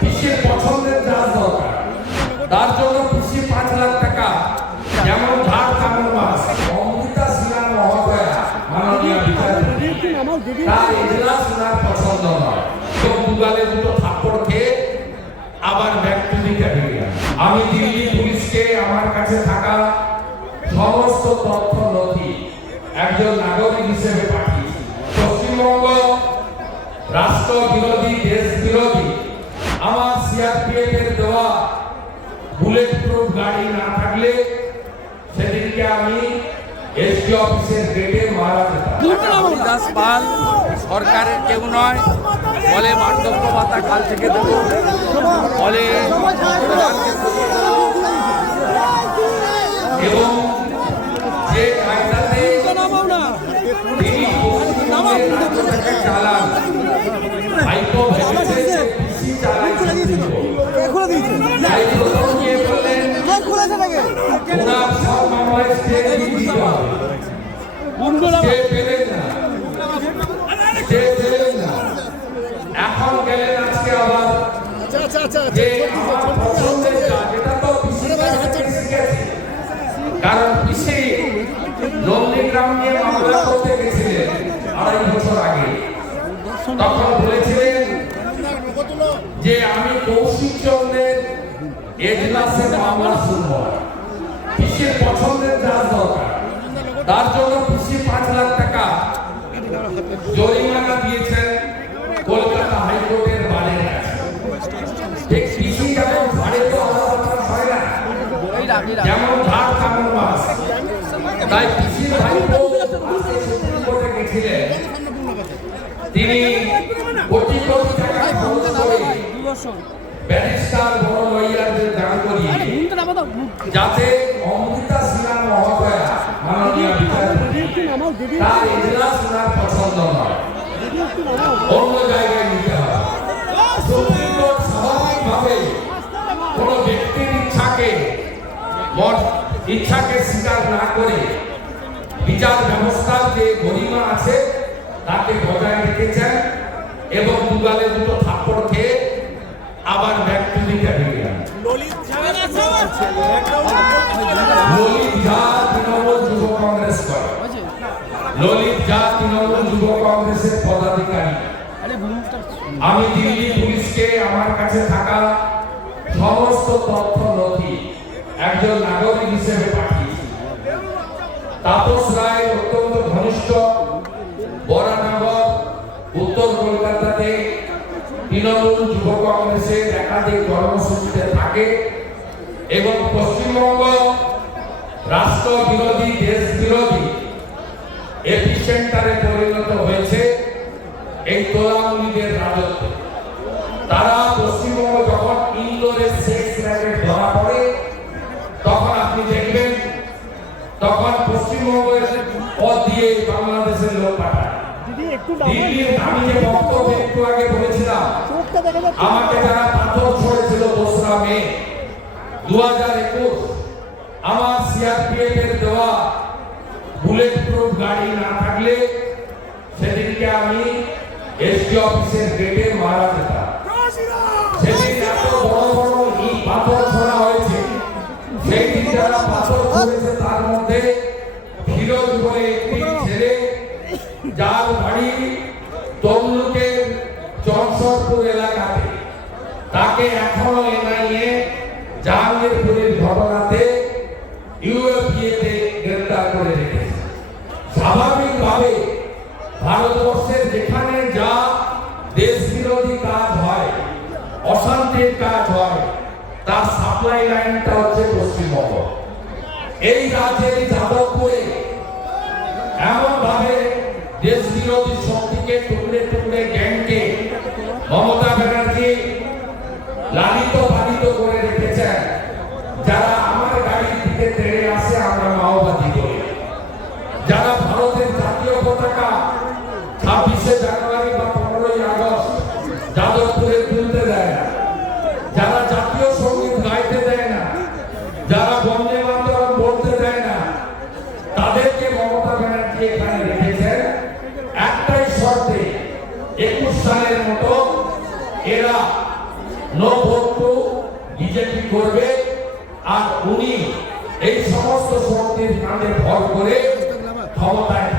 পিসির পছন্দের চাষ দরকার, তার জন্য পিসি 5 লাখ টাকা যেমন ঝাড় তেমন মাছ। অমৃতা সিনহা মহোদয়া মাননীয় বিচারপতি, তার এজলাস ওনার পছন্দ নয়। তো দুগালে দুটো থাপ্পড় খেয়ে আবার ব্যাক টু দি ক্যাবিনেট। আমি দিল্লি পুলিশকে আমার কাছে থাকা সমস্ত তথ্য নথি একজন নাগরিক হিসেবে পাঠিয়েছি। পশ্চিমবঙ্গ রাষ্ট্র বিরোধী, দেশ বিরোধী আমার সিআরপিএফ এর দেওয়া বুলেট প্রুফ গাড়ি না থাকলে সেদিনকে আমি এসপি অফিসের গেটে মারা যেতাম। হরিদাস পাল সরকারের কেউ নয় বলে, বার্ধক্য ভাতা কাল থেকে দেবো বলে, এবং যে কায়দাতে তিনি পশ্চিমবঙ্গের রাজ্যটাকে চালান, হাইকো ভেবেছে যে পিসি চালাইছে। তাই প্রথম গিয়ে বললেন ওনার সব মামলায় স্টে দিতে হবে। স্টে পেলেন না, স্টে পেলেন না। এখন গেলেন আজকে আবার যে আমার পছন্দের কাজ, এটা তো পিসির কাছ থেকে শিখেছি। কারণ পিসি নন্দীগ্রাম নিয়ে মামলা করতে গেছিলেন 2.5 বছর আগে। তখন বলেছিলেন যে আমি কৌশিক চন্দ্রের এজলাসে মামলা শুনব। পিসির পছন্দের চাষ দরকার, তার জন্য পিসি 5 লাখ টাকা জরিমানা দিয়েছেন কলকাতা হাইকোর্টের বাড়ির কাছে। ঠিক পিসি যেমন বাড়ি তো আলাদা হয় না, যেমন ঝাড় তেমন মাছ। তাই পিসির ভাইপো সুপ্রিম কোর্টে গেছিলেন, তিনি কোটি কোটি টাকা খরচ করে ব্যারিস্টার বড় লয়ারদের দাঁড় করিয়ে যাতে অমৃতা সিনহা মহোদয়া মাননীয় বিচারপতি, তার এজলাস ওনার পছন্দ নয়, অন্য জায়গায় নিতে হবে। সুপ্রিম কোর্ট স্বাভাবিকভাবে কোনো ব্যক্তির ইচ্ছাকে স্বীকার না করে বিচার ব্যবস্থার যে গরিমা আছে তাকে বজায় রেখেছেন এবং দুগালে দুটো থাপ্পড় খেয়ে আবার back to the cabinet. Lalit Jha Trinamool যুব কংগ্রেস করে, ললিত ঝা তৃণমূল যুব কংগ্রেসের পদাধিকারী। আমি দিল্লি পুলিশকে আমার কাছে থাকা সমস্ত তথ্য নথি একজন নাগরিক হিসেবে পাঠিয়েছি। তাপস রায় অত্যন্ত ঘনিষ্ঠ বরানগর উত্তর কলকাতাতে তৃণমূল যুব কংগ্রেসের একাধিক কর্মসূচিতে থাকে এবং পশ্চিমবঙ্গ রাষ্ট্র বিরোধী, দেশ বিরোধী এপিসেন্টারে পরিণত হয়েছে এই তোলামুলিদের রাজত্ব। তারা পশ্চিমবঙ্গ যখন ইন্দোরের সেক্স র্যাকেট ধরা পড়ে তখন আপনি দেখবেন তখন পশ্চিমবঙ্গের পথ দিয়ে বাংলাদেশের লোক পাঠায়। দিল্লির আমি যে বক্তব্য একটু আগে বলেছিলাম, আমাকে যারা পাথর ছড়েছিল 2রা মে 2021, আমার সিআরপিএফ এর দেওয়া বুলেট প্রুফ গাড়ি না থাকলে সেদিনকে আমি এসপি অফিসের গেটে মারা যেতাম। সেদিন এত বড় বড় পাথর ছোড়া হয়েছে, সেই দিন যারা পাথর ছড়েছে তার মধ্যে ফিরোজ বলে একটি ছেলে, যার বাড়ি তমলুকের চরসরপুর এলাকাতে, তাকে এখনো এনআইএ জাহাঙ্গীরপুরের ঘটনাতে ইউএপিএতে গ্রেফতার করে রেখেছে। স্বাভাবিকভাবে ভারতবর্ষের যেখানে যা দেশ বিরোধী কাজ হয়, অশান্তির কাজ হয়, তার সাপ্লাই লাইনটা হচ্ছে পশ্চিমবঙ্গ। এই রাজ্যের যাদবপুরে এমন ভাবে দেশ বিরোধী শক্তিকে টুকরে টুকরে গ্যাংকে মমতা ব্যানার্জি লালিত পালিত করে রেখেছেন। যারা আমার গাড়ির দিকে তেড়ে আসে আমরা মাওবাদী বলি, যারা ভারতের জাতীয় পতাকা 26শে জানুয়ারি বা 15ই আগস্ট যাদবপুরে তুলতে দেয় না, যারা জাতীয় সঙ্গীত গাইতে দেয় না, যারা বন্দে মাতরম বলতে দেয় না, তাদেরকে মমতা ব্যানার্জি এখানে রেখেছেন একটাই শর্তে, 21 সালের মতো নো ভোট টু বিজেপি করবে, আর উনি এই সমস্ত শক্তির কাঁধে ভর করে ক্ষমতায়